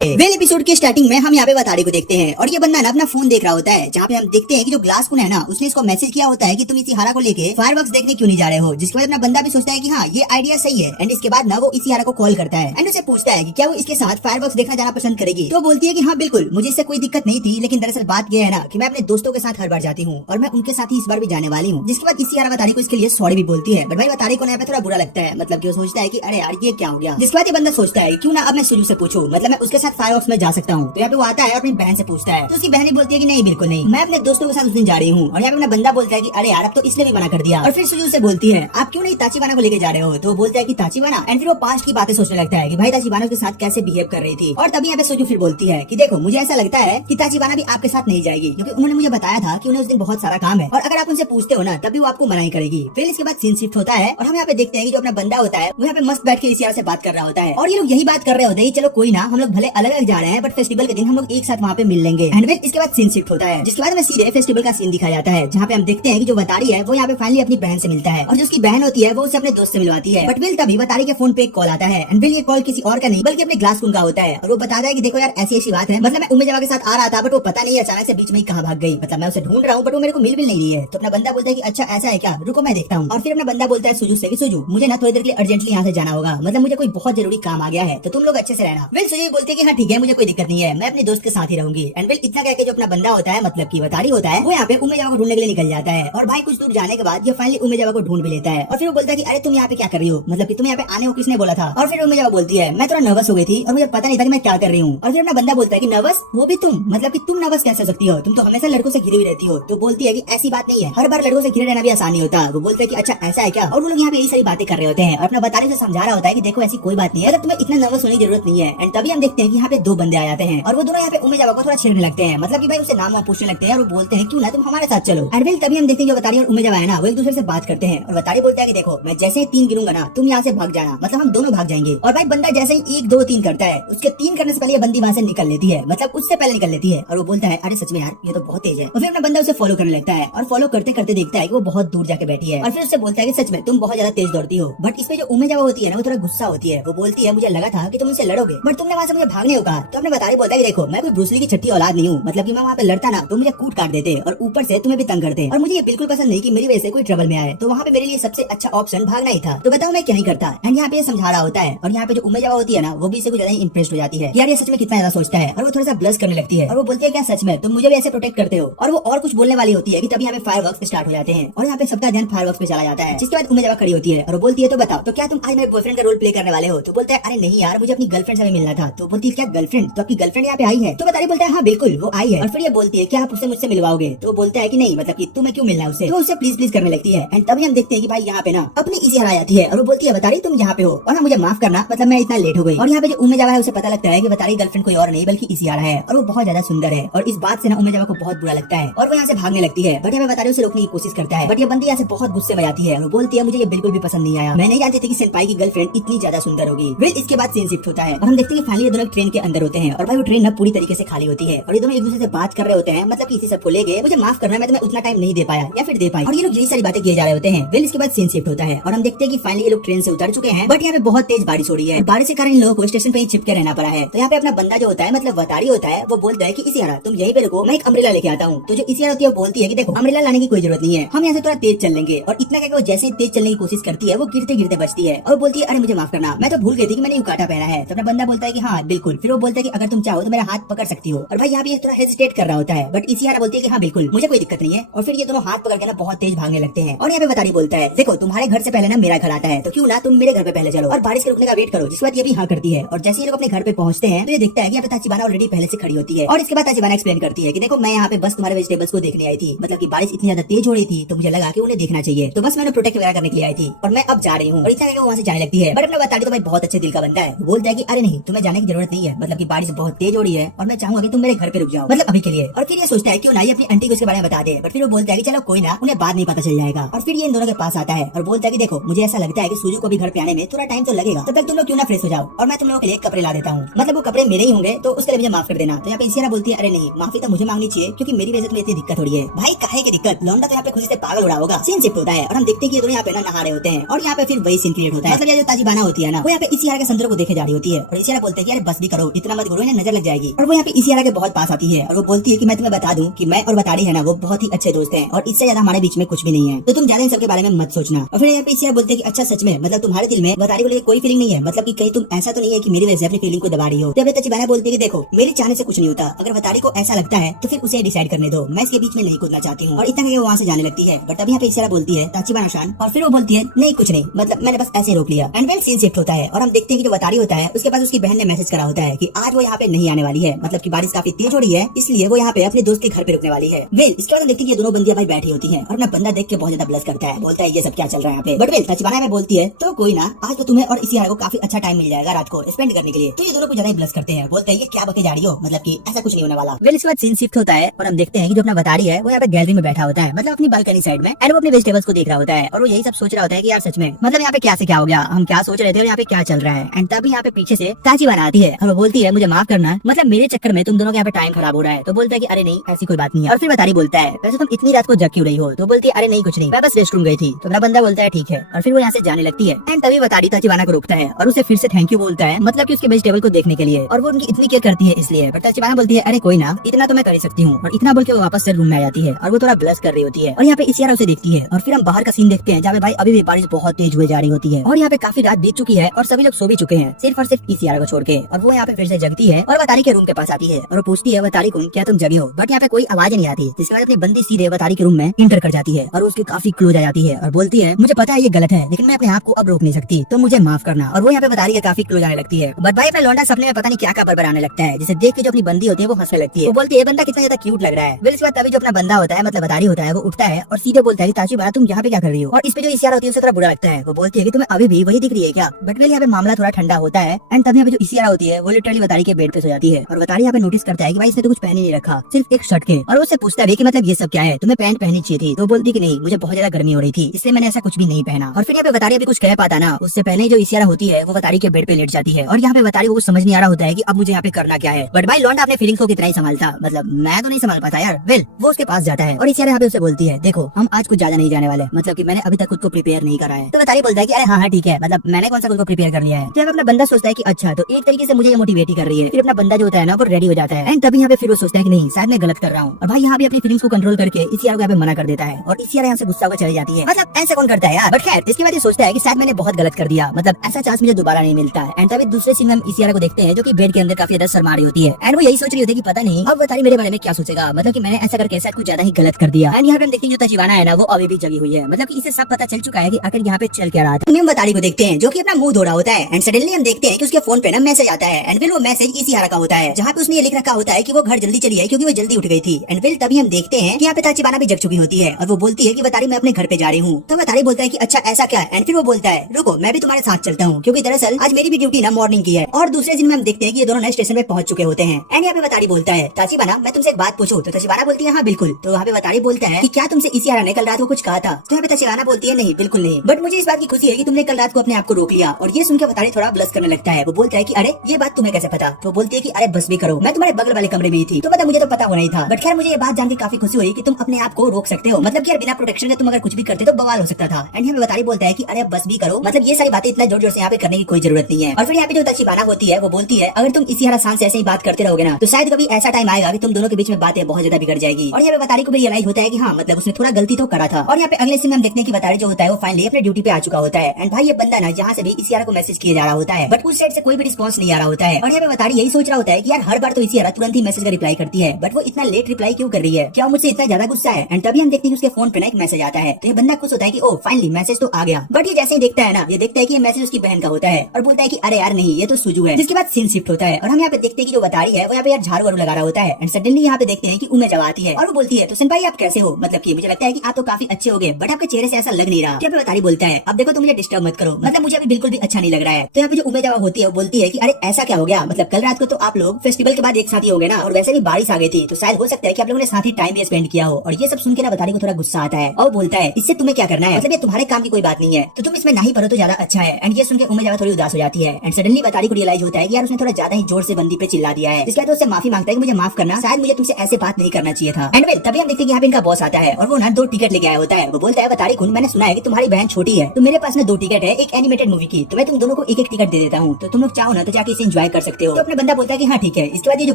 Well episode के starting में हम यहाँ पे बताड़ी को देखते हैं और ये बंदा ना अपना फोन देख रहा होता है, जहाँ पे हम देखते हैं कि जो ग्लास कुन है ना, उसने इसको मैसेज किया होता है कि तुम इसी हारा को लेके फायरवर्क्स देखने क्यों नहीं जा रहे हो। जिसके बाद अपना बंदा भी सोचता है कि हाँ ये आइडिया सही है। एंड इसके बाद ना वो इसी हारा को कॉल करता है एंड उसे पूछता है कि क्या वो इसके साथ फायरवर्क्स देखना जाना पसंद करेगी। तो बोलती है कि हाँ बिल्कुल, मुझे इससे कोई दिक्कत नहीं थी, लेकिन दरअसल बात यह है ना कि मैं अपने दोस्तों के साथ हर बार जाती हूँ और मैं उनके साथ ही इस बार भी जाने वाली हूँ। जिसके बाद इसी हारा बताड़ी को इसके लिए सॉरी भी बोलती है, बट भाई बताड़ी को यहाँ पे थोड़ा बुरा लगता है, मतलब कि वो सोचता है कि अरे यार ये क्या हो गया। जिसके बाद ये बंदा सोचता है क्यों ना अब मैं सुजू से पूछूं, मतलब मैं उसके साथ फायरवर्क्स में जा सकता हूँ। तो यहाँ पे वो आता है और अपनी बहन से पूछता है, तो उसकी बहन बोलती है कि नहीं बिल्कुल नहीं, मैं अपने दोस्तों के साथ उस दिन जा रही हूँ। और यहाँ पे अपना बंदा बोलता है कि अरे यार अब तो इसने भी मना कर दिया। और फिर सुजू से बोलती है आप क्यों नहीं ताचिबाना को लेके जा रहे हो। तो वो बोलता है कि ताचिबाना, एंड फिर वो पास्ट की बातें सोचने लगता है कि भाई ताचिबाना उसके साथ कैसे बिहेव कर रही थी। और तभी यहाँ पे सुजू फिर बोलती है कि देखो मुझे ऐसा लगता है कि ताचिबाना भी आपके साथ नहीं जाएगी, क्योंकि उन्होंने मुझे बताया था कि उन्हें उस दिन बहुत सारा काम है और अगर आप उनसे पूछते हो ना तभी वो आपको मना ही करेगी। फिर इसके बाद सीन शिफ्ट होता है और हम यहाँ पे देखते हैं कि जो अपना बंदा होता है वो यहाँ पे मस्त बैठ के इस यार से बात कर रहा होता है और ये लोग यही बात कर रहे होते हैं चलो कोई ना, हम लोग भले अलग अलग जा रहे हैं बट फेस्टिवल के दिन हम लोग एक साथ वहाँ पे मिल लेंगे। एंड फिर इसके बाद सीन शिफ्ट होता है, जिसके बाद हमें सीधे फेस्टिवल का सीन दिखाया जाता है, जहाँ पे हम देखते हैं कि जो बताड़ी है वो यहाँ पे फाइनली अपनी बहन से मिलता है और जो उसकी बहन होती है वो उसे अपने दोस्त से मिलवाती है। बट विल तभी बताड़ी के फोन पे एक कॉल आता है एंड विल ये कॉल किसी और का नहीं बल्कि अपने ग्लास कुन का होता है और वो बताता है कि देखो यार ऐसी ऐसी बात है, मतलब मैं उम्मे जवा के साथ आ रहा था बट वो पता नहीं अचानक से बीच में ही कहाँ भाग गई, मतलब मैं उसे ढूंढ रहा हूँ बट वो मेरे को मिल भी नहीं रही है। तो अपना बंदा बोलता है कि अच्छा ऐसा है क्या, रुको मैं देखता हूँ। और फिर अपना बंदा बोलता है सुजू से कि सुजू मुझे ना थोड़ी देर के लिए अर्जेंटली यहाँ से जाना होगा, मतलब मुझे कोई बहुत जरूरी काम आ गया है, तो तुम लोग अच्छे से रहना। विल सुजू बोलते हैं कि हाँ ठीक है मुझे कोई दिक्कत नहीं है, मैं अपने दोस्त के साथ ही रहूंगी। एंड विल इतना कहकर जो अपना बंदा होता है मतलब की बताड़ी होता है वो यहाँ पे उम्मे जवा को ढूंढने के लिए निकल जाता है और भाई कुछ दूर जाने के बाद ये फाइनली उम्मे जवा को ढूंढ भी लेता है। और फिर वो बोलता है कि अरे तुम यहाँ पे क्या कर रही हो, मतलब कि तुम यहाँ पे आने को किसने बोला था। और फिर उम्मे जवा बोलती है मैं थोड़ा नर्वस हो गई थी और मुझे पता नहीं था कि मैं क्या कर रही हूँ। और फिर अपना बंदा बोलता है कि नर्वस, वो भी तुम, मतलब कि तुम नर्वस कैसे हो सकती हो, तुम तो हमेशा लड़कों से घिरी हुई रहती हो। तो बोलती है कि ऐसी बात नहीं है, हर बार लड़कों से घिरे रहना भी आसान नहीं होता। वो बोलते हैं कि अच्छा ऐसा है क्या। और वो लोग यहाँ पे यही सारी बातें कर रहे होते हैं और अपना बताने से समझा रहा होता है कि देखो ऐसी कोई बात नहीं है, तुम्हें इतना नर्वस होने की जरूरत नहीं है। एंड तभी हम देखते हैं कि यहाँ पे दो बंदे आ जाते हैं और वो दोनों यहाँ पे उम्मे जवा को थोड़ा छेड़ने लगते हैं, मतलब कि भाई उसे नाम पूछने लगते हैं और वो बोलते हैं क्यों ना तुम हमारे साथ चलो। एंड तभी हम देखते हैं जो बताड़ी और उम्मे जवा है ना वो एक दूसरे से बात करते हैं और बताड़ी बोलता है कि देखो मैं जैसे ही 3 गिरूंगा ना तुम यहाँ से भाग जाना, मतलब हम दोनों भाग जाएंगे। और भाई बंदा जैसे ही 1 2 3 करता है उसके 3 करने से पहले ये बंदी वहाँ से निकल लेती है, मतलब उससे पहले निकल लेती है। और वो बोलता है अरे सच में यार ये तो बहुत तेज है। और फिर अपना बंदा उसे फॉलो करने लगता है और फॉलो करते करते देखता है कि वो बहुत दूर जाके बैठी है और फिर उससे बोलता है कि सच में तुम बहुत ज्यादा तेज दौड़ती हो। बट इसमें जो उम्मे जवा होती है ना वो थोड़ा गुस्सा होती है। वो बोलती है मुझे लगा था कि तुम मुझसे लड़ोगे बट तुमने वहाँ से मुझे भागने को कहा। तो अपने बताड़ी बोलता है कि देखो मैं कोई ब्रूसली की छठी औलाद नहीं हूँ, मतलब कि मैं वहाँ पे लड़ता ना तो मुझे कूट काट देते और ऊपर से तुम्हें भी तंग करते और मुझे ये बिल्कुल पसंद नहीं कि मेरी वजह से कोई ट्रबल में आए। तो वहाँ पे मेरे लिए सबसे अच्छा ऑप्शन भागना ही था, तो बताओ मैं क्या ही करता। एंड यहाँ पे समझा रहा होता है और यहाँ पे जो उम्मे जवा होती है ना वो भी इससे कुछ ज्यादा इंप्रेस्ड हो जाती है, यार ये सच में कितना ज्यादा सोचता है। और वो थोड़ा सा ब्लश करने लगती है और वो बोलती है क्या सच में तुम मुझे भी ऐसे प्रोटेक्ट करते हो। और वो और कुछ बोलने वाली होती है कि तभी यहाँ पे फायरवर्क्स स्टार्ट हो जाते हैं और यहाँ पे सबका ध्यान फायरवर्क्स पे चला जाता है। जिसके बाद उम्मे जवा खड़ी होती है और वो बोलती है तो बताओ तो क्या तुम आज मेरे बॉयफ्रेंड का रोल प्ले करने वाले हो। तो बोलता है अरे नहीं यार मुझे अपनी गर्लफ्रेंड से भी मिलना था। तो बोलती है क्या गर्लफ्रेंड, तो आपकी गर्लफ्रेंड यहाँ पे आई है। तो बताड़ी बोलता है हाँ बिल्कुल वो आई है। और फिर ये बोलती है क्या आप उससे मुझसे मिलवाओगे। तो बोलता है कि नहीं, मतलब कि तुम्हें क्यों मिलना है उससे। तो उससे प्लीज प्लीज करने लगती है। एंड तभी हम देखते हैं कि भाई यहाँ पे ना अपनी इसी आ जाती है और वो बोलती है बताड़ी तुम यहाँ पे हो और हाँ मुझे माफ करना, मतलब मैं इतना लेट हो गई। और यहाँ पे जो उम्मे जवा है उसे पता लगता है कि बताड़ी गर्लफ्रेंड कोई और नहीं बल्कि इसी है और वो बहुत ज्यादा सुंदर है। और इस बात से ना उम्मे जवा को बहुत बुरा लगता है और वो यहाँ से भागने लगती है। बट यहाँ बताड़ी उसे रोकने की कोशिश करता है बट ये बंदी यहाँ से बहुत गुस्से में जाती है और बोलती है मुझे ये बिल्कुल भी पसंद नहीं आया, मैं नहीं जानती थी कि सेनपाई की गर्लफ्रेंड इतनी ज्यादा सुंदर होगी। फिर इसके बाद सीन शिफ्ट होता है और हम देखते हैं कि फाइनली ये दोनों ट्रेन के अंदर होते हैं और भाई वो ट्रेन ना पूरी तरीके से खाली होती है और ये दोनों एक दूसरे से बात कर रहे होते हैं, मतलब कि इसी सबको लेके मुझे माफ करना, मैं तुम्हें उतना टाइम नहीं दे पाया या फिर दे पाई। और ये लोग यही सारी बातें किए जा रहे होते हैं। फिर इसके बाद सीन शिफ्ट होता है और हम देखते हैं कि फाइनली ये लोग ट्रेन से उतर चुके हैं बट यहाँ पे बहुत तेज बारिश हो रही है। बारिश के कारण इन लोगों को स्टेशन पे ही चिपके रहना पड़ा है। तो यहाँ पे अपना बंदा जो होता है मतलब बताड़ी होता है वो बोलता है कि इसी हरा तुम यहीं पे रुको, मैं एक अम्ब्रेला लेके आता हूँ। तो जो इसी होती है वो बोलती है कि देखो अम्ब्रेला लाने की कोई जरूरत नहीं है, हम यहाँ से थोड़ा तेज चल लेंगे। और इतना कहकर वो जैसे ही तेज चलने की कोशिश करती है वो गिरते गिरते बचती है और बोलती है अरे मुझे माफ करना, मैं तो भूल गई थी कि मैंने युकाटा पहना है। तो अपना बंदा बोलता है कि हाँ बिल्कुल। फिर वो बोलता है कि अगर तुम चाहो तो मेरा हाथ पकड़ सकती हो। और भाई यहाँ पे थोड़ा हेजिटेट कर रहा होता है बट इसी बोलती है कि हाँ बिल्कुल मुझे कोई दिक्कत नहीं है। और फिर ये दोनों हाथ पकड़ के ना बहुत तेज भागने लगते हैं। और यहाँ पे बताड़ी बोलता है देखो तुम्हारे घर से पहले ना मेरा घर आता है, तो क्यों ना तुम मेरे घर पे पहले चलो और बारिश के रुकने का वेट करो। जिस बात ये भी हाँ करती है। और जैसे ये लोग अपने घर पे पहुंचते हैं तो ये देखता है कि यहाँ पे ताचिबाना ऑलरेडी पहले से खड़ी होती है। और इसके बाद ताचिबाना एक्सप्लेन करती है कि देखो मैं यहाँ पे बस तुम्हारे वेजिटेबल्स को देखने आई थी, मतलब की बारिश इतनी ज्यादा तेज हो रही थी तो मुझे लगा कि उन्हें देखना चाहिए, तो बस मैंने प्रोटेक्ट वगैरह करने के लिए आई थी और मैं अब जा रही हूँ। और इतना वहाँ से जाने लगती है बट अपना बताड़ी तो भाई बहुत अच्छे दिल का बंदा है, बोलता है कि अरे नहीं तुम्हें जाने की जरूरत नहीं है, मतलब की बारिश बहुत तेज हो रही है और मैं चाहूंगा कि तुम मेरे घर पे रुक जाओ, मतलब अभी के लिए। और फिर ये सोचता है क्यों ना ये अपनी आंटी को इसके बारे में बता दे। बट फिर वो बोलता है कि चलो कोई ना, उन्हें बाद नहीं पता चल जाएगा। और फिर ये इन दोनों के पास आता है और बोलता है कि देखो मुझे ऐसा लगता है कि सुजू को भी घर पे आने में थोड़ा टाइम तो लगेगा, तब तक तुम लोग क्यों ना फ्रेश हो जाओ और मैं तुम लोगों के लिए कपड़े ला देता हूँ, मतलब वो कपड़े मेरे ही होंगे तो उसके लिए मुझे माफ कर देना। तो यहाँ पे इसियारा बोलती है अरे नहीं माफी तो मुझे मांगनी चाहिए क्योंकि मेरी वजह से तुम्हें इतनी दिक्कत हो रही है। भाई काहे की दिक्कत, लौंडा तो यहाँ पे खुशी से पागल हो रहा होगा। सीन शिफ्ट होता है और हम देखते हैं कि ये दोनों यहाँ पे ना नहा रहे होते हैं और यहाँ पे फिर वही सीन क्रिएट होता है, मतलब ये जो ताचिबाना होती है ना वो यहाँ पे इसियारा के संदर्भ को देखे जा रही होती है और इसियारा बोलते हैं कि यार बस भी जल्दी करो, इतना मत करो, इन्हें नजर लग जाएगी। और वो यहाँ पे इसियारा के बहुत पास आती है और वो बोलती है कि मैं तुम्हें बता दूं कि मैं और बताड़ी है ना वो बहुत ही अच्छे दोस्त हैं और इससे ज्यादा हमारे बीच में कुछ भी नहीं है, तो तुम ज्यादा इन सबके बारे में मत सोचना। और फिर यहाँ पे इसियारा बोलते हैं कि अच्छा सच में, मतलब तुम्हारे दिल में बताड़ी को लेकर कोई फीलिंग नहीं है, मतलब कि कहीं तुम ऐसा तो नहीं है कि मेरी वजह से अपनी फीलिंग को दबा रही हो। तो तचिबाना बोलती है कि देखो मेरे चाहने से कुछ नहीं होता, अगर बताड़ी को ऐसा लगता है तो फिर उसे डिसाइड करने दो, मैं इसके बीच में नहीं कूदना चाहती हूँ। और इतना वो वहाँ से जाने लगती है। बट अभी यहाँ पे इसियारा बोलती है तचिबाना शान, और फिर वो बोलती है नहीं कुछ नहीं, मतलब मैंने बस ऐसे रोक लिया। एंड वेल सीन शिफ्ट होता है और हम देखते हैं कि जो बताड़ी होता है उसके पास उसकी बहन ने मैसेज करा होता है कि आज वो यहाँ पे नहीं आने वाली है, मतलब की बारिश काफी तेज हो रही है, इसलिए वो यहाँ पे अपने दोस्त के घर पे रुकने वाली है। वेल इसके बाद हम देखते हैं कि दोनों बंदियां भाई बैठी होती है और अपना बंदा देख के बहुत ज्यादा ब्लश करता है, बोलता है ये सब क्या चल रहा है यहाँ पे। बट वेल तचिबाना में बोलती है तो कोई ना, आज तो तुम्हें और इसियारा को काफी अच्छा टाइम मिल जाएगा रात को स्पेंड करने के लिए। तो ये दोनों को ज्यादा ब्लश करते हैं, बोलते हैं ये क्या बके जा रही हो, मतलब की ऐसा कुछ नहीं होने वाला। वेल इसके बाद सीन शिफ्ट होता है और हम देखते हैं कि जो अपना बताड़ी है वो यहाँ पे गैलरी में बैठा होता है, मतलब अपनी बालकनी साइड में, एंड वो अपने वेजिटेबल्स को देख रहा होता है और वो यही सब सोच रहा होता है कि यार सच में मतलब यहाँ पे क्या से क्या हो गया, हम क्या सोच रहे थे और यहाँ पे क्या चल रहा है। एंड तभी यहाँ पे पीछे से तचिबाना आती है और वो बोलती है मुझे माफ करना, मतलब मेरे चक्कर में तुम दोनों के यहाँ पे टाइम खराब हो रहा है। तो बोलता है कि अरे नहीं ऐसी कोई बात नहीं है। और फिर बताड़ी बोलता है वैसे तुम इतनी रात को जग क्यों रही हो, तो बोलती है अरे नहीं कुछ नहीं, मैं बस रेस्ट रूम गई थी। तो मेरा बंदा बोलता है ठीक है और फिर वो यहाँ से जाने लगती है। एंड तभी बताड़ी तचिबाना को रोकता है और उसे फिर से थैंक यू बोलता है, मतलब कि उसके वेजिटेबल को देखने के लिए, और वो उनकी इतनी केयर करती है इसलिए। बट तचिबाना बोलती है अरे कोई ना, इतना तो मैं कर ही सकती हूँ। और इतना बोल के वो वापस से रूम में आ जाती है और वो थोड़ा ब्लश कर रही होती है। और यहाँ पे इसियारा उसे देखती है और फिर हम बाहर का सीन देखते हैं जहाँ पे भाई अभी भी बारिश बहुत तेज हुए जा रही होती है और यहाँ पे काफी रात बीत चुकी है और सभी लोग सो भी चुके हैं सिर्फ और सिर्फ इसियारा को छोड़ के। और वो यहाँ पे फिर से जगती है और बताड़ी के रूम के पास आती है और वो पूछती है बताड़ी को क्या तुम जगे हो, बट यहाँ पे कोई आवाज नहीं आती, जिसके बाद अपनी बंदी सीधे बताड़ी के रूम में इंटर कर जाती है और उसके काफी क्लोज आ जाती है और बोलती है मुझे पता है ये गलत है लेकिन मैं अपने आप को अब रोक नहीं सकती, तो मुझे माफ करना। और वो यहाँ पे बताड़ी के काफी क्लोज आने लगती है। बट भाई अपना लौंडा सपने में पता नहीं क्या बरबराने लगता है, जिसे देख के जो अपनी बंदी होती है वो हंसने लगती है। वो बोलती है बंदा कितना ज्यादा क्यूट लग रहा है। फिर इसके बाद तभी जो अपना बंदा होता है मतलब बताड़ी होता है वो उठता है और सीधे बोलता है तचिबाना तुम यहाँ पे क्या कर रही हो। और इस पे जो इसियारा होती है उसे थोड़ा बुरा लगता है, वो बोलती है कि तुम्हें अभी भी वही दिख रही है क्या। बट वेल यहाँ पे मामला थोड़ा ठंडा होता है एंड तभी यहाँ पे जो इसियारा होती है वो लिटरली बताड़ी के बेड पे सो जाती है और बताड़ी यहाँ पे नोटिस करता है कि भाई इसने तो कुछ पहन ही नहीं रखा, सिर्फ एक शर्ट के। और वो उससे पूछता है कि मतलब ये सब क्या है, तुम्हें पैंट पहनी चाहिए थी। तो बोलती कि नहीं मुझे बहुत ज्यादा गर्मी हो रही थी इसलिए मैंने ऐसा कुछ भी नहीं पहना। और फिर यहाँ पे बताड़ी अभी कुछ कह पाता ना, उससे पहले जो इसियारा होती है वो बताड़ी के बेड पे लेट जाती है और यहाँ पे बताड़ी को कुछ समझ नहीं आ रहा होता है कि अब मुझे यहाँ पे करना क्या है। बट भाई लौंडा अपने फीलिंग्स को कितना ही संभालता, मतलब मैं तो नहीं संभाल पाता यार। वेल वो उसके पास जाता है और इसियारा यहाँ पे उसे बोलती है देखो हम आज कुछ ज्यादा नहीं जाने वाले, मतलब कि मैंने अभी तक खुद को प्रिपेयर नहीं करा है। तो बताड़ी बोलता है कि अरे हाँ ठीक है, मतलब मैंने कौन सा खुद को प्रिपेयर कर लिया है। तो अपना बंदा सोचता है कि अच्छा तो एक तरीके से मुझे ये मोटिवेट कर रही है। फिर अपना बंदा जो होता है ना वो रेडी हो जाता है एंड तभी यहाँ पे फिर वो सोचता है कि नहीं शायद मैं गलत कर रहा हूँ। और भाई यहाँ पे अपनी फीलिंग्स को कंट्रोल करके इसियारा को यहाँ पे मना कर देता है और इसियारा यहाँ से गुस्सा होकर चली जाती है, मतलब ऐसा कौन करता है यार। बट खैर इसके बाद ये सोचता है कि शायद मैंने बहुत गलत कर दिया, मतलब ऐसा चांस मुझे दोबारा नहीं मिलता है। एंड तभी दूसरे सीन में हम इसियारा को देखते हैं जो कि बेड के अंदर काफी ज्यादा शर्मा रही होती है एंड वो यही सोच रही होती है कि पता नहीं अब बताड़ी मेरे बारे में क्या सोचेगा, मतलब कि मैंने ऐसा करके शायद कुछ ज्यादा ही गलत कर दिया। एंड यहाँ पे हम देखते हैं जो तचिबाना है ना वो अभी भी जगी हुई है, मतलब कि इसे सब पता चल चुका है कि आखिर यहाँ पे चल क्या रहा था। हम बताड़ी को देखते हैं जो कि अपना मुंह धो रहा होता है एंड सडनली हम देखते हैं कि उसके फोन पे ना मैसेज आता है एंड फिर वो मैसेज इसियारा का होता है जहाँ पे उसने ये लिख रखा होता है कि वो घर जल्दी चली है क्योंकि वो जल्दी उठ गई थी। एंड फिर तभी हम देखते हैं कि यहाँ पे तचिबाना भी जग चुकी होती है और वो बोलती है कि बताड़ी मैं अपने घर पे जा रही हूँ। तो बताड़ी बोलता है कि अच्छा ऐसा क्या। एंड फिर वो बोलता है रुको मैं भी तुम्हारे साथ चलता हूँ क्योंकि दरअसल आज मेरी भी ड्यूटी ना मॉर्निंग की है। और दूसरे दिन में हम देखते हैं कि ये दोनों नए स्टेशन पे पहुंच चुके होते हैं एंड यहाँ पे बताड़ी बोलता है तचिबाना मैं तुमसे एक बात पूछूं। तो तचिबाना बोलती है हाँ बिल्कुल। तो वहाँ पे बताड़ी बोलता है कि क्या तुमसे इसियारा ने कल रात को कुछ कहा था। तो यहाँ पे तचिबाना बोलती है नहीं बिल्कुल नहीं, बट मुझे इस बात की खुशी है कि तुमने कल रात को अपने आप को रोक लिया। और ये सुनकर बताड़ी थोड़ा ब्लश करने लगता है। वो बोलता है कि अरे ये बात तुम्हें कैसे पता। तो बोलती है कि अरे बस भी करो मैं तुम्हारे बगल वाले कमरे में ही थी, तो पता मुझे तो पता होना ही था। बट खैर मुझे ये बात जान के काफी खुशी हुई कि तुम अपने आप को रोक सकते हो, मतलब कि यार बिना प्रोटेक्शन के तुम अगर कुछ भी करते तो बवाल हो सकता था। एंड यहाँ पे बताड़ी बोलता है कि अरे बस भी करो, मतलब ये सारी बातें इतना जोर जोर से यहाँ पे करने की कोई जरूरत नहीं है। और फिर यहाँ पे जो तचिबाना होती है वो बोलती है अगर तुम इसियारा शान से ऐसे ही बात करते रहोगे ना तो शायद कभी ऐसा टाइम आएगा कि तुम दोनों के बीच में बातें बहुत ज्यादा बिगड़ जाएगी। और यहाँ पे बताड़ी को भी रियलाइज होता है कि हाँ मतलब उसने थोड़ा गलती तो करा था। और यहाँ पे अगले सीन में हम देखने की बताड़ी जो होता है वो फाइनली अपने ड्यूटी पे आ चुका होता है एंड भाई ये बंदा ना जहाँ से भी इसियारा को मैसेज किया जा रहा होता है बट उस साइड से कोई भी रिस्पॉन्स नहीं आ रहा होता है। और यहाँ पे बताड़ी यही सोच रहा होता है कि यार हर बार तो इसियारा तुरंत ही मैसेज का रिप्लाई करती है बट वो इतना लेट रिप्लाई क्यों कर रही है, क्या मुझसे इतना ज्यादा गुस्सा है। एंड तभी हम देखते हैं उसके फोन पे ना एक मैसेज आता है तो ये बंदा खुश होता है कि ओ फाइनली मैसेज तो आ गया। बट ये जैसे ही देखता है ना ये देखता है कि ये मैसेज उसकी बहन का होता है और बोलता है कि अरे यार नहीं ये तो सुजू है। जिसके बाद सीन शिफ्ट होता है और हम यहाँ पे देखते हैं कि जो बताड़ी है वो यहाँ पे यार झाड़ू वाड़ू लगा रहा होता है एंड सडनली यहाँ पे देखते हैं कि उमे जब आती है और वो बोलती है तो सेनपाई आप कैसे हो, मतलब कि मुझे लगता है कि आप तो काफी अच्छे हो गए बट आपके चेहरे से ऐसा लग नहीं रहा। यहाँ पे बताड़ी बोलता है अब देखो तुम मुझे डिस्टर्ब मत करो, मतलब मुझे अभी बिल्कुल भी अच्छा नहीं लग रहा है। तो यहाँ पे जो उमे जब होती है वो बोलती है कि अरे ऐसा क्या हो गया, मतलब कल रात को तो आप लोग फेस्टिवल के बाद एक साथ ही हो गए ना और वैसे भी बारिश आ गई थी तो शायद हो सकता है कि आप लोगों ने साथ ही टाइम भी स्पेंड किया हो। और ये सब सुन के ना बताड़ी को थोड़ा गुस्सा आता है और बोलता है इससे तुम्हें क्या करना है, मतलब ये तुम्हारे काम की कोई बात नहीं है तो तुम इसमें नहीं पढ़ो तो ज्यादा अच्छा है। एंड ये सुन के उमे जब थोड़ी उदास हो जाती है एंड सडनली बताड़ी को रियलाइज होता है कि यार उसने थोड़ा ज्यादा ही जोर से बंदी पे चिल्ला दिया है। इसके बाद उससे माफी मांगता है कि मुझे माफ करना, शायद मुझे तुमसे ऐसे बात नहीं करना चाहिए था। एंड वेल तभी हम देखते हैं कि यहाँ पे इनका बॉस आता है और वो ना 2 टिकट लेके आया होता है। वो बोलता है बताड़ी कुन मैंने सुना है कि तुम्हारी बहन छोटी है तो मेरे पास ना 2 टिकट है एक एनिमेटेड मूवी की, तो मैं तुम दोनों को एक एक टिकट दे देता हूँ तो तुम लोग चाहो ना तो जाके इसे एंजॉय एंजॉय कर सकते हो। तो अपना बंदा बोलता है कि हाँ ठीक है। इसके बाद ये जो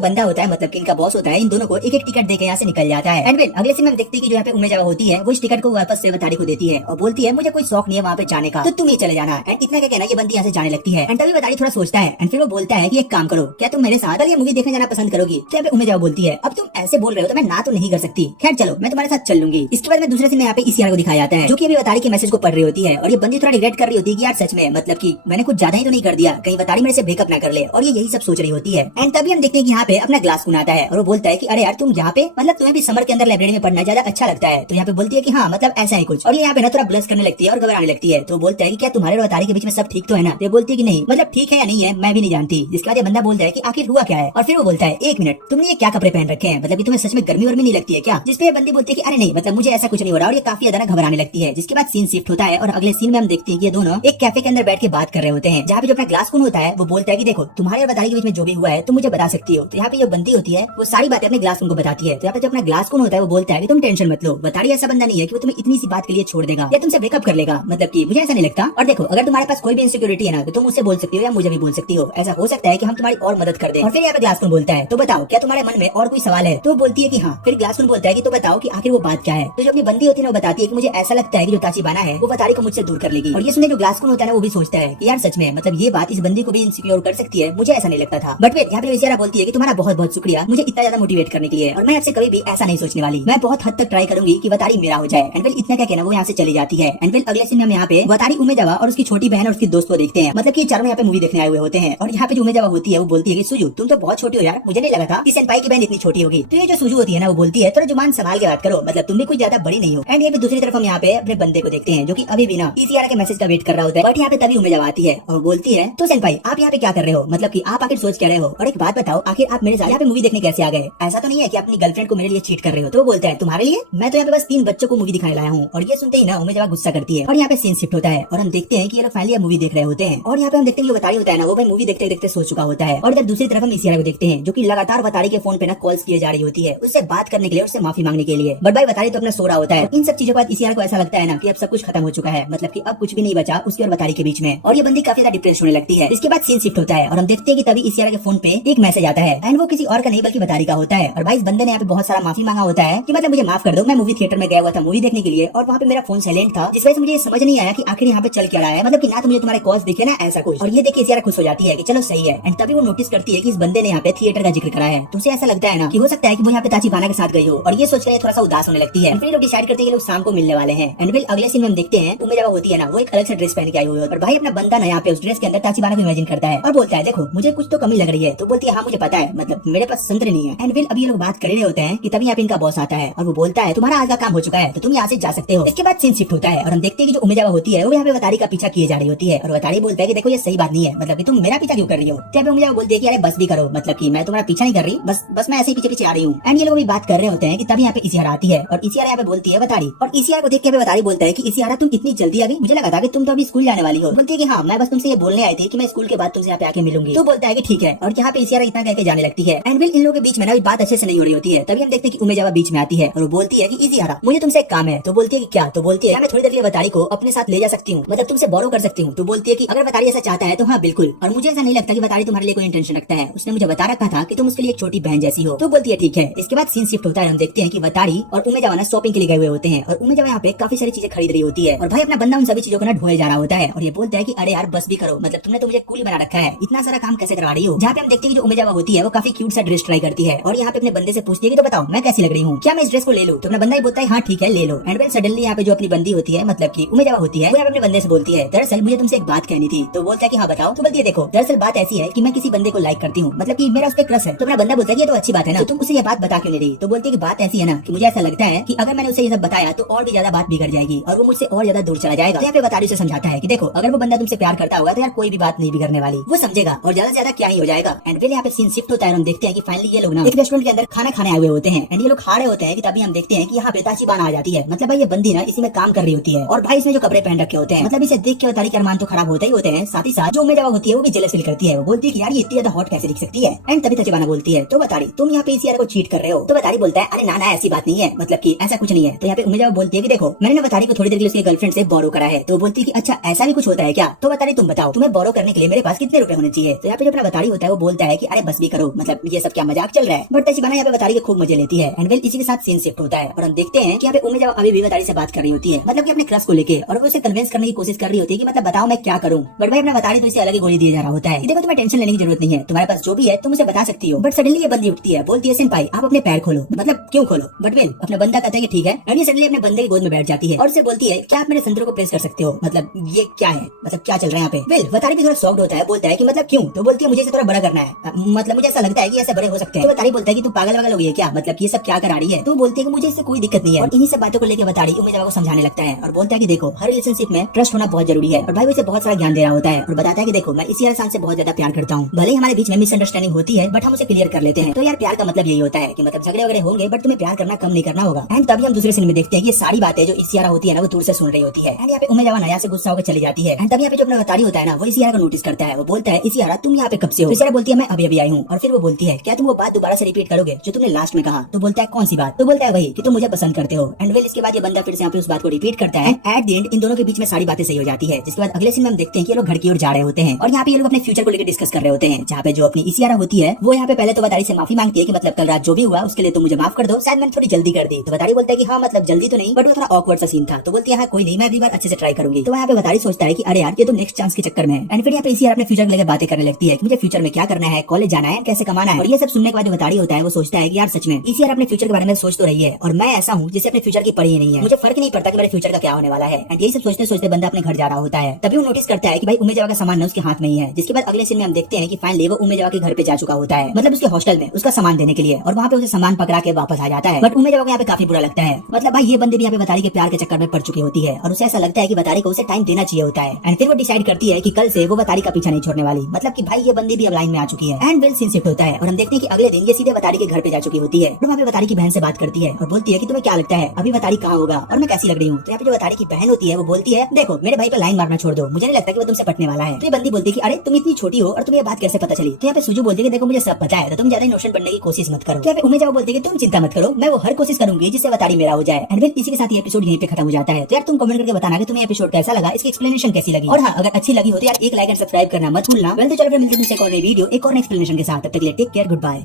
बंदा होता है मतलब कि इनका बॉस होता है, इन दोनों को एक एक टिकट देकर यहाँ से निकल जाता है। एंड अगले सीन में देखते हैं कि जो यहाँ पे उमेजावा होती है वो इस टिकट को वापस से बताड़ी को देती है और बोलती है मुझे कोई शौक नहीं है वहाँ पे जाने का, तो तुम ही चले जाना। एंड इतना क्या कहना, ये बंदी यहाँ से जाने लगती है। एंड तभी बताड़ी थोड़ा सोचता है एंड फिर वो बोलता है कि एक काम करो, क्या तुम मेरे साथ ये मूवी देखने जाना पसंद करोगी? तो यहाँ पे उमेजावा बोलती है अब तुम ऐसे बोल रहे हो तो मैं ना तो नहीं कर सकती, खैर चलो मैं तुम्हारे साथ चल लूंगी। इसके बाद में दूसरे सीन में यहाँ पे इसियारा को दिखाया जाता है जो कि अभी बताड़ी के मैसेज को पढ़ रही होती है और ये बंदी थोड़ा रिग्रेट कर रही होती है कि यार सच में मतलब कि मैंने कुछ ज्यादा ही तो नहीं कर दिया, कहीं बताड़ी मेरे से ब्रेकअप ना कर ले, और ये यही सब सोच रही होती है। एंड तभी हम देखते हैं कि यहाँ पे अपना ग्लास आता है और वो बोलता है कि अरे यार तुम यहाँ पे मतलब तुम्हें भी समर के अंदर लाइब्रेरी में पढ़ना ज्यादा अच्छा लगता है? तो यहाँ पे बोलती है कि हाँ मतलब ऐसा ही कुछ, और ये यहाँ पे ना थोड़ा ब्लश करने लगती है और घबराने लगती है। तो बोलता है कि क्या तुम्हारे और बताड़ी के बीच में सब ठीक तो है ना? तो बोलती है कि नहीं, मतलब ठीक है या नहीं है मैं भी नहीं जानती। जिसके बाद ये बंदा बोलता है कि आखिर हुआ क्या है, और फिर वो बोलता है एक मिनट तुमने ये क्या कपड़े पहन रखे हैं, मतलब कि तुम्हें सच में गर्मी वर्मी नहीं लगती है क्या? जिसपे बंदी बोलती है कि अरे नहीं मतलब मुझे ऐसा कुछ नहीं हो रहा, और ये काफी ज्यादा घबराने लगती है। जिसके बाद सीन शिफ्ट होता है और अगले सीन में हम देखते हैं कि ये दोनों एक कैफे के अंदर बैठ के बात कर रहे होते हैं, जहाँ पे जो अपना ग्लास होता है वो बोलता है कि देखो तुम्हारे और बताड़ी के बीच में जो भी हुआ है तुम मुझे बता सकती हो। तो यहाँ पे जो बंदी होती है वो सारी बातें अपने ग्लास को बताती है। तो यहाँ पे जो अपना ग्लास होता है वो बोलता है कि तुम टेंशन मत लो, बताड़ी ऐसा बंदा नहीं है कि वो तुम्हें इतनी सी बात के लिए छोड़ देगा या तुमसे ब्रेकअप कर लेगा, मतलब कि मुझे ऐसा नहीं लगता। और देखो अगर तुम्हारे पास कोई भी इनसिक्योरिटी है ना तो तुम मुझसे बोल सकती हो या मुझे भी बोल सकती हो, ऐसा हो सकता है कि हम तुम्हारी और मदद कर दें। और फिर यहाँ पे ग्लास बोलता है तो बताओ क्या तुम्हारे मन में और कोई सवाल है? तो बोलती है कि हाँ। फिर ग्लास बोलता है कि तो बताओ कि आखिर वो बात क्या है? तो जो अपनी बंदी होती है ना वो बताती है कि मुझे ऐसा लगता है कि जो ताचिबाना है वो बताड़ी को मुझझसे दूर कर लेगी। और ये सुनने जो ग्लास होता है ना वो भी सोचता है कि यार सच में मतलब ये बात इस बंदी को भी इनसिक्योर कर सकती है, मुझे ऐसा नहीं लगता था। बट फिर यहाँ पे इसियारा बोलती है कि तुम्हारा बहुत बहुत शुक्रिया मुझे इतना ज्यादा मोटिवेट करने के लिए, और मैं आपसे कभी भी ऐसा नहीं सोचने वाली, मैं बहुत हद तक ट्राई करूंगी कि बताड़ी मेरा हो जाए। एंड फिर इतना क्या कहना वो यहाँ से चली जाती है। एंड फिर अगले सीन में हम यहाँ पे बताड़ी उमेजावा और उसकी छोटी बहन और उसकी दोस्त को देखते हैं, मतलब कि चारों यहाँ पे मूवी देखने आए हुए होते हैं। और यहाँ पे जो उमेजावा होती है वो बोलती है कि सुजू तुम तो बहुत छोटी हो यार, मुझे नहीं लगा था कि सेनपाई की बहन इतनी छोटी होगी। तो ये जो सुजू होती है ना वो बोलती है थोड़ा जुबान संभाल के बात करो, मतलब तुम भी कुछ ज्यादा बड़ी नहीं हो। एंड ये भी दूसरी तरफ हम यहाँ पे अपने बंदे को देखते हैं जो कि अभी भी ना इसियारा के मैसेज का वेट कर रहा होता है। बट यहाँ पे तभी उमेजावा आती है और बोलती है तो सेनपाई आप यहाँ पे क्या कर रहे हो, मतलब कि आप आखिर सोच क्या रहे हो, और एक बात बताओ आखिर आप मेरे साथ यहाँ पे मूवी देखने कैसे आ गए? ऐसा तो नहीं है कि अपनी गर्लफ्रेंड को मेरे लिए चीट कर रहे हो? तो वो बोलता है तुम्हारे लिए मैं तो यहाँ पे बस 3 बच्चों को मूवी दिखाने लाया हूँ। और ये सुनते ही ना उमेजावा गुस्सा करती है और यहाँ पे सीन शिफ्ट होता है और हम देखते हैं कि ये लोग फाइनली मूवी देख रहे होते हैं। और यहाँ पे हम देखते हैं जो बताड़ी होता है ना वो भाई मूवी देखते देखते सो चुका होता है। और इधर दूसरी तरफ हम इसियारा को देखते हैं जो कि लगातार बताड़ी के फोन पे ना कॉल्स किए जा रही होती है उससे बात करने के लिए, उससे माफी मांगने के लिए। बट भाई बताड़ी तो अपना सो रहा होता है। इन सब चीजों के बाद इसियारा को ऐसा लगता है ना कि अब सब कुछ खत्म हो चुका है, मतलब कि अब कुछ भी नहीं बचा उसकी और बताड़ी के बीच में, और ये बंदी काफी ज्यादा डिप्रेस होने लगती है। इसके बाद सीन शिफ्ट होता है और हम देखते हैं कि तभी इसियारा के फोन पे एक मैसेज आता है एंड वो किसी और का नहीं बल्कि बताड़ी का होता है। और भाई इस बंदे ने यहाँ पे बहुत सारा माफी मांगा होता है कि मतलब मुझे माफ कर दो, मैं मूवी थिएटर में गया हुआ था मूवी देखने के लिए और वहाँ पे मेरा फोन साइलेंट था, जिस वजह से मुझे समझ नहीं आया कि आखिर यहाँ पे चल क्या रहा है, मतलब कि ना तो मुझे तुम्हारे कॉल्स दिखे ना ऐसा कुछ। और ये देखिए इसियारा खुश हो जाती है कि चलो सही है। एंड तभी वो नोटिस करती है कि इस बंदे ने यहाँ पे थिएटर का जिक्र करा है, तो उसे ऐसा लगता है ना कि हो सकता है कि वो यहाँ पे ताचिबाना के साथ गई हो, और ये सोचकर थोड़ा सा उदास होने लगती है। फिर लोग डिसाइड करते हैं कि लोग शाम को मिलने वाले हैं। एंड फिर अगले सीन में हम देखते हैं उमेजावा होती है ना वो एक अलग से ड्रेस पहन के आई हुई है और भाई अपना बंदा ना यहाँ पे उस ड्रेस के अंदर ताचिबाना को इमेजिन करता है और बोलता है देखो मुझे कुछ तो कमी लग रही है। तो बोलती है हाँ मुझे पता है, मतलब मेरे पास संतरे नहीं है। एंड फिर अभी ये लोग बात कर रहे होते हैं कि तभी यहाँ पे इनका बॉस आता है और वो बोलता है तुम्हारा आज का काम हो चुका है तो तुम यहाँ से जा सकते हो। इसके बाद सीन शिफ्ट होता है और हम देखते हैं कि जो उमेजावा होती है वो यहाँ पे बताड़ी का पीछा किए जा रही होती है और बताड़ी बोलता है कि देखो ये सही बात नहीं है, मतलब कि तुम मेरा पीछा क्यों कर रही हो? तो यहाँ पे उमेजावा बोलती है कि अरे बस भी करो, मतलब कि मैं तुम्हारा पीछा नहीं कर रही, बस मैं ऐसे ही पीछे पीछे आ रही हूँ। एंड ये लोग भी बात कर रहे होते हैं कि तभी यहाँ पे इसियारा आती है और इसियारा यहाँ पे बोलती है बताड़ी, और इसियारा को देख के बताड़ी बोलता है कि इसियारा तुम इतनी जल्दी आ गई, मुझे लगा था कि तुम तो अभी स्कूल जाने वाली हो। बोलती है कि हाँ मैं बस तुमसे ये बोलने आई थी कि मैं स्कूल के बाद तुमसे यहाँ पे आके मिलूंगी। तो बोलता है कि ठीक है, और यहाँ पे इसियारा इतना कहकर जाने लगती है। एंड फिर इन लोगों के बीच में ना बात अच्छे से नहीं हो रही होती है। तभी हम देखते हैं कि उमेजावा बीच में आती है और वो बोलती है कि इसियारा मुझे तुमसे एक काम है। तो बोलती है कि क्या? तो बोलती है मैं थोड़ी देर के लिए बताड़ी को अपने साथ ले जा सकती हूँ, मतलब तुमसे बोरो कर सकती हूँ। तो बोलती है कि अगर बताड़ी ऐसा चाहता है तो हाँ बिल्कुल, और मुझे ऐसा नहीं लगता कि बताड़ी तुम्हारे लिए कोई इंटेंशन रखता है, उसने मुझे बता रखा था कि तुम उसके लिए एक छोटी बहन जैसी हो। तो बोलती है ठीक है। इसके बाद सीन शिफ्ट होता है, हम देखते हैं कि बताड़ी और उमेजावा ना शॉपिंग के लिए गए हुए होते हैं और उमेजावा यहाँ पे काफी सारी चीजें खरीद रही होती है और भाई अपना बंदा उन सभी चीजों को ना ढोए जा रहा होता है और ये बोलता है कि अरे यार बस भी करो, मतलब तुमने तो मुझे कूली बना रखा है, इतना सारा काम कैसे करवा रही हो। जहाँ पे हम देखते हैं कि जो उमेजावा होती है वो काफी क्यूट सा ड्रेस ट्राई करती है और यहाँ पे अपने बंदे से पूछती है कि तो बताओ मैं कैसी लग रही हूँ, क्या मैं इस ड्रेस को ले लूं? तो अपना बंदा ही बोलता है हाँ ठीक है ले लो। एंड सडनली यहाँ पे जो अपनी बंदी होती है, मतलब की उमेजावा होती है, वो यहाँ पे अपने बंदे से बोलती है दरअसल मुझे तुमसे एक बात कहनी थी। तो बोलता है कि हाँ बताओ। तो बोलती है देखो दरअसल बात ऐसी है कि मैं किसी बंदे को लाइक करती हूँ, मतलब कि मेरा उस पर क्रश है। तो अपना बंदा बोलता है कि ये तो अच्छी बात है ना, तो तुम उसे ये बात बता क्यों नहीं रही? तो बोलती है कि बात ऐसी है ना कि मुझे ऐसा लगता है कि अगर मैंने उसे ये सब बताया तो और भी ज्यादा बात बिगड़ जाएगी और वो मुझसे और ज्यादा दूर चला जाएगा। यहाँ पे बताड़ी से समझाता है कि देखो अगर वो बंदा तुमसे प्यार करता होगा तो यार कोई भी बात नहीं बिगड़ने वाली, वो समझेगा और ज्यादा से ज्यादा क्या ही हो जाएगा। एंड फिर यहाँ पे सीन शिफ्ट होता है, हम देखते हैं कि फाइनली ये लोग ना एक रेस्टोरेंट के अंदर खाना खाने आए हुए होते हैं एंड ये लोग खा रहे होते हैं कि तभी हम देखते हैं कि यहाँ पे ताचिबाना आ जाती है, मतलब भाई ये बंदी ना इसी में काम कर रही होती है और भाई इसने जो कपड़े पहन रखे होते हैं, मतलब इसे देख के बताड़ी के अरमान तो खराब होते ही होते हैं, साथ ही साथ जो उमेजावा होती है वो भी जेलस फील करती है। वो बोलती है कि यार ये इतनी ज्यादा हॉट कैसे दिख सकती है। एंड तभी ताचिबाना बोलती है तो बताड़ी तुम यहाँ पे इसियारा को चीट कर रहे हो। तो बताड़ी बोलता है अरे ना ऐसी बात नहीं है, मतलब कि ऐसा कुछ नहीं है। तो यहाँ पे उमेजावा बोलती है कि देखो मैंने ना बताड़ी को थोड़ी देर के लिए उसके गर्लफ्रेंड से बोरो करा है। तो बोलती है कि अच्छा ऐसा भी कुछ होता है क्या? तो बताड़ी तुम बताओ तुम्हें बोरो करने के लिए मेरे पास कितने रुपए होने चाहिए? तो यहाँ पे जो अपना बताड़ी होता है वो बोलता है कि अरे बस भी करो, मतलब ये सब क्या मजाक चल रहा है। बट तशिबाना यहाँ पे बताड़ी के खूब मजे लेती है एंड वेल इसी के साथ सीन शिफ्ट होता है और हम देखते हैं कि यहाँ पे उम्मी जवाब अभी भी बताड़ी से बात कर रही होती है, मतलब कि अपने क्रश को लेके, और वो उसे कन्विंस करने की कोशिश कर रही होती है कि मतलब बताओ मैं क्या करूँ। बट भाई अपना बताड़ी तो इसे अलग ही गोली दिया जा रहा होता है कि देखो तुम्हें टेंशन लेने की जरूरत नहीं है, तुम्हारे पास जो भी है तुम उसे बता सकती हो। बट सडनली ये बंदी उठती है, बोलती है सेनपाई आप अपने पैर खोलो, मतलब क्यों खोलो। बट वेल अपना बंदा कहता है कि ठीक है, एंड ये सडनली अपने बंदे की गोद में बैठ जाती है और उससे बोलती है क्या आप मेरे संतरों को प्रेस कर सकते हो, मतलब ये क्या है, मतलब क्या चल रहा है यहाँ पे। वेल बताड़ी भी थोड़ा शॉक्ड होता है, बोलता है कि मतलब क्यों, तो बोलती है मुझे इसे थोड़ा बड़ा करना है, मतलब मुझे ऐसा लगता है कि ऐसे बड़े हो सकते हैं। तो बताड़ी बोलता है कि तू पागल वागल हो गई है क्या, मतलब ये सब क्या करा रही है। तो बोलती है कि मुझे इससे कोई दिक्कत नहीं है। और इन्हीं सब बातों को लेकर बताड़ी उम्मी जवाब को समझाने लगता है और बोलता है कि देखो हर रिलेशनशिप में ट्रस्ट होना बहुत जरूरी है। और भाई वो इसे बहुत सारा ज्ञान दे रहा होता है और बताता है कि देखो मैं इसी इंसान से बहुत ज्यादा प्यार करता हूँ, भले ही हमारे बीच में मिसअंडरस्टैंडिंग होती है बट हम उसे क्लियर कर लेते हैं। तो यार प्यार का मतलब यही होता है कि मतलब झगड़े वगैरह होंगे बट तुम्हें प्यार करना कम नहीं करना होगा। एंड तभी हम दूसरे सीन में देखते हैं कि ये सारी बातें जो इसियारा होती है ना वो दूर से सुन रही होती है एंड यहाँ पे उम्मी जवाब नया से गुस्सा होकर चली जाती है। एंड तभी यहाँ पे जो अपना बताड़ी होता है ना वो इसियारा को नोटिस करता है, वो बोलता है इसियारा तुम यहाँ पे कब से हो। इसियारा बोलती है मैं अभी अभी आई हूँ। और फिर वो बोलती है क्या तुम वो बात दोबारा से रिपीट करोगे जो तुमने लास्ट में कहा। तो बोलता है कौन सी बात। तो बोलता है वही कि तुम मुझे पसंद करते हो। एंड वेल इसके बाद ये बंदा फिर से यहाँ पे उस बात को रिपीट करता है and at the and in दोनों के बीच में सारी बातें सही हो जाती है। जिसके बाद अगले सीन में हम देखते हैं कि ये लोग घर की ओर जा रहे होते हैं और यहाँ पे ये लोग अपने फ्यूचर को लेकर डिस्कस कर रहे होते हैं, जहाँ पे जो अपनी इसियारा होती है वो यहाँ पे पहले तो बताड़ी से माफी मांगती है कि मतलब कल रात जो भी हुआ उसके लिए तुम मुझे माफ कर दो, शायद मैंने थोड़ी जल्दी कर दी। तो बताड़ी बोलता है कि हाँ मतलब जल्दी तो नहीं बट वो थोड़ा ऑकवर्ड सा सीन था। तो बोलती है हाँ कोई नहीं मैं अगली बार अच्छे से ट्राई करूंगी। तो यहाँ पे बताड़ी सोचता है कि अरे यार ये तो नेक्स्ट चांस के चक्कर में है। एंड फिर यहाँ पे इसियारा अपने फ्यूचर को लेकर बातें करने लगती है कि मुझे फ्यूचर में क्या करना है, कॉलेज जाना है, कैसे कमाना है। और ये सब सुनने के बाद जो बताड़ी होता है वो सोचता है कि यार सच में इसियारा अपने फ्यूचर के बारे में सोच तो रही है और मैं ऐसा हूँ जिसे अपने फ्यूचर की पड़ी ही नहीं है, मुझे फर्क नहीं पड़ता कि मेरे फ्यूचर का क्या होने वाला है। एंड यही सब सोचते सोचते बंदा अपने घर जा रहा होता है। तभी वो नोटिस करता है कि भाई उम्मी जवा का सामान उसके हाथ में ही है। जिसके बाद अगले सीन में हम देखते हैं कि फाइनली वो उम्मी जवा के घर पे जा चुका होता है, मतलब उसके हॉस्टल में उसका सामान देने के लिए, और वहाँ पे उसे सामान पकड़ा के वापस आ जाता है। बट उम्मी जवा को यहाँ पे काफी बुरा लगता है, मतलब भाई ये बंदे भी यहाँ पे बताड़ी के प्यार के चक्कर में पड़ चुकी होती है और उसे ऐसा लगता है कि बताड़ी को उसे टाइम देना चाहिए होता है। एंड फिर वो डिसाइड करती है कि कल से वो बताड़ी का पीछा नहीं छोड़ने वाली, मतलब कि भाई ये बंदी भी अब लाइन में आ चुकी है। एंड वेल सीन शिफ्ट होता है और हम देखते हैं कि अगले दिन ये सीधे बताड़ी के घर पे जा चुकी होती है। वहाँ पे बताड़ी की बहन से बात करती है और बोलती है कि तुम्हें क्या लगता है अभी बताड़ी कहाँ होगा और मैं कैसी लग रही हूँ। तो यहाँ पे जो बताड़ी की बहन होती है वो बोलती है देखो मेरे भाई पे लाइन मारना छोड़ दो, मुझे नहीं लगता कि वो तुमसे पटने वाला है। तो ये बंदी बोलती है कि अरे तुम इतनी छोटी हो और तुम्हें ये बात कैसे पता चली। तो यहाँ पे सुजू बोलती है कि देखो मुझे सब पता है, तो तुम ज्यादा इनोसेंट बनने की कोशिश मत करो। तो यहाँ पे उम्मी जवाब बोलती है कि तुम चिंता मत करो, मैं वो हर कोशिश करूंगी जिससे बताड़ी मेरा हो जाए। एंड फिर इसी के साथ ये एपिसोड यहीं पे खत्म हो जाता है। तो यार तुम कमेंट करके बताना कि तुम्हें एपिसोड कैसा लगा, इसकी एक्सप्लेनेशन कैसी लगी, और हाँ अगर अच्छी लगी हो तो यार एक लाइक एंड सब्सक्राइब करना मत भूलना। वेल तो चलो फिर मिलते हैं दूसरे एक और नई वीडियो एक और एक्सप्लेनेशन के साथ। तब तक के लिए टेक केयर, गुड बाय।